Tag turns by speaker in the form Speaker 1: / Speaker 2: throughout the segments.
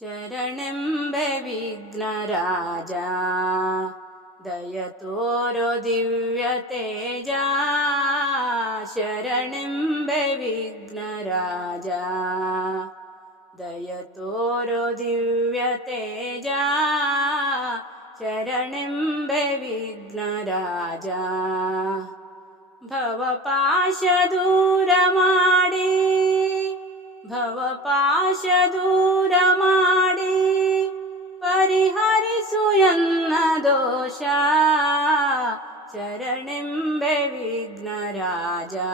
Speaker 1: ശരണെമ്പ വിഘ്നരാജ. ദയതോരോ ദിവ്യ തേജ ശരണെമ്പ വിഘ്നരാജ. ദയതോരോ ദിവ്യ തേജ ശരണെമ്പ വിഘ്നരാജ. ഭവപാശ ദൂരമാടി ഭവപാശ ദൂരമാ दोषा शरणिम्बे विघ्नराजा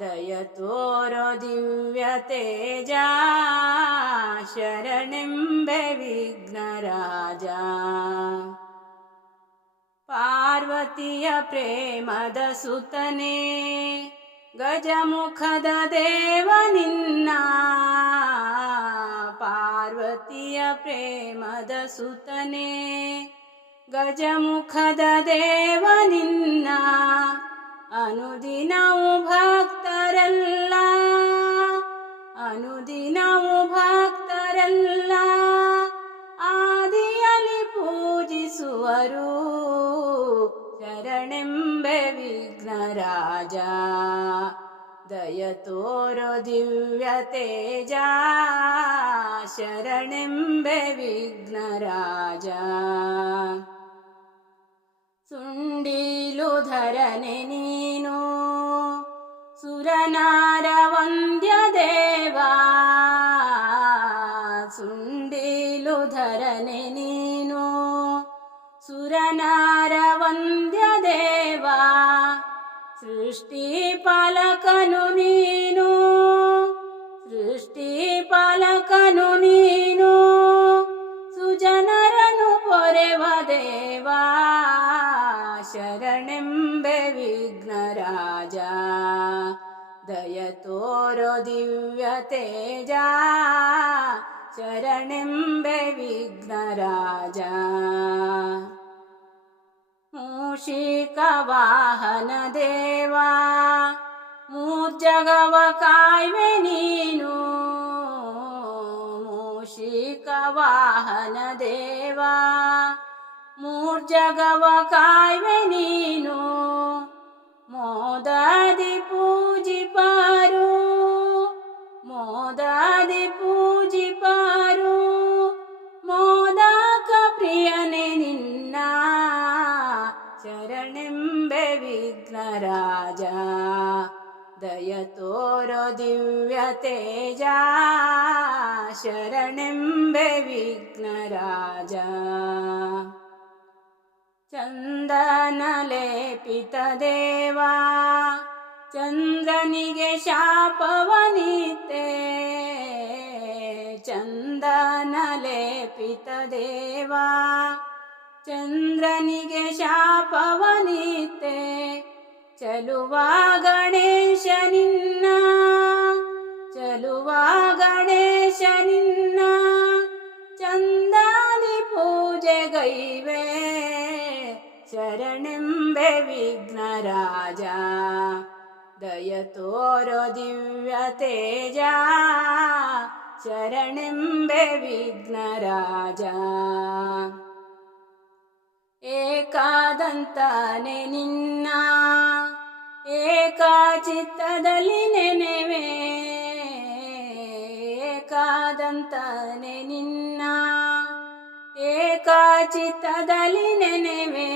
Speaker 1: दयतोरो दिव्यतेजा शरणिम्बे विघ्नराजा पार्वतीय प्रेमदसुतने गजमुखद गजमुखदेवनिन्ना पार्वतीय प्रेमदसुतने ಗಜಮುಖದ ದೇವ ನಿನ್ನ ಅನುದಿನವು ಭಕ್ತರಲ್ಲ. ಅನುದಿನವು ಭಕ್ತರಲ್ಲ ಆದಿಯಲ್ಲಿ ಪೂಜಿಸುವರು. ಶರಣೆಂಬೆ ವಿಘ್ನರಾಜ. ದಯ ತೋರೋ ದಿವ್ಯ ತೇಜ. ಶರಣೆಂಬೆ ವಿಘ್ನರಾಜ. ुधरणि नीनो सुरनारवन्द्यदेवा सुन्दि धरणिनी नो सुरनारवन्द्यदेवा सृष्टिफलकनुनीनु ವಿಘ್ನರಾಜ ದಯ ತೋರೋ ದಿವ್ಯ ತೇಜ. ಶರಣೆಂಬೆ ವಿಘ್ನರಾಜ ಮೂಷಿಕ ವಾಹನ ದೇವಾ. ಮೂರ್ಜಗವ ಕಾಯ್ವೆ ನೀನು. ಮೂಷಿಕ ವಾಹನ ದೇವಾ. ಮೂರ್ಜಗವ ಕಾಯ್ವೆ ನೀನು. ಮೋದಾದಿ ಪೂಜಿಪಾರು ಮೋದಾದಿ ಪೂಜಿಪಾರು ಮೋದಕ ಪ್ರಿಯನೆ ನಿನ್ನ ಶರಣೆಂಬೆ ವಿಘ್ನರಾಜ ದಯ ತೋರೋ ದಿವ್ಯ ತೇಜ ಶರಣೆಂಬೆ ವಿಘ್ನರಾಜ ಚಂದನಲೇಪಿತ ದೇವಾ ಚಂದ್ರನಿಗೆ ಶಾಪವನಿತೆ ಚಂದನಲೇಪಿತ ದೇವಾ ಚಂದ್ರನಿಗೆ ಶಾಪವನಿತೆ ಚಲುವ ಗಣೇ ದಯ ತೋರೋ ದಿವ್ಯ ತೇಜ ಶರಣೆಂಬೆ ವಿಘ್ನರಾಜ ಏಕಾದಂತನೆ ನಿನ್ನ ಏಕಾಚಿತ್ತದಲ್ಲಿ ನೆನೆವೆ ಏಕಾದಂತನೆ ನಿನ್ನ ಏಕಾಚಿತ್ತದಲ್ಲಿ ನೆನೆವೆ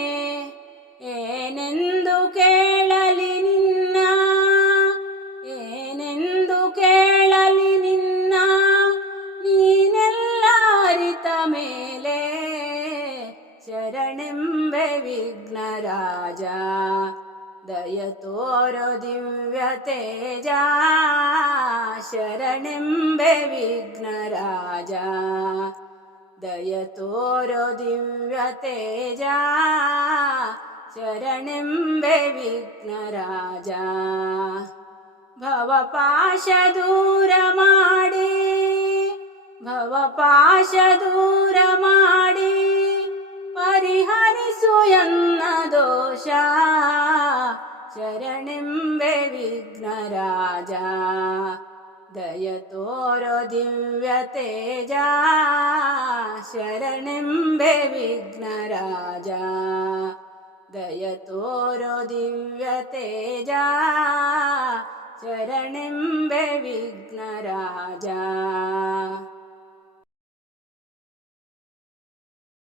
Speaker 1: शरणिं विघ्नराजा। दयतोदिव्यतेजा दिव्यतेजा। भे विघ्नराजा। दयतोरो दिव्यतेजा। भे विघ्नराजा। भवपाश दूरमाडी भवपाश दूरमाडी എന്ന ദോഷ ശരണിംബെ വിഘ്നരാജ. ദയത്തോരോ ദിവ്യ തേജ. ശരണിംബെ വിഘ്നരാജ. ദയത്തോരോ ദിവ്യ തേജ. ശരണിംബെ വിഘ്നരാജ.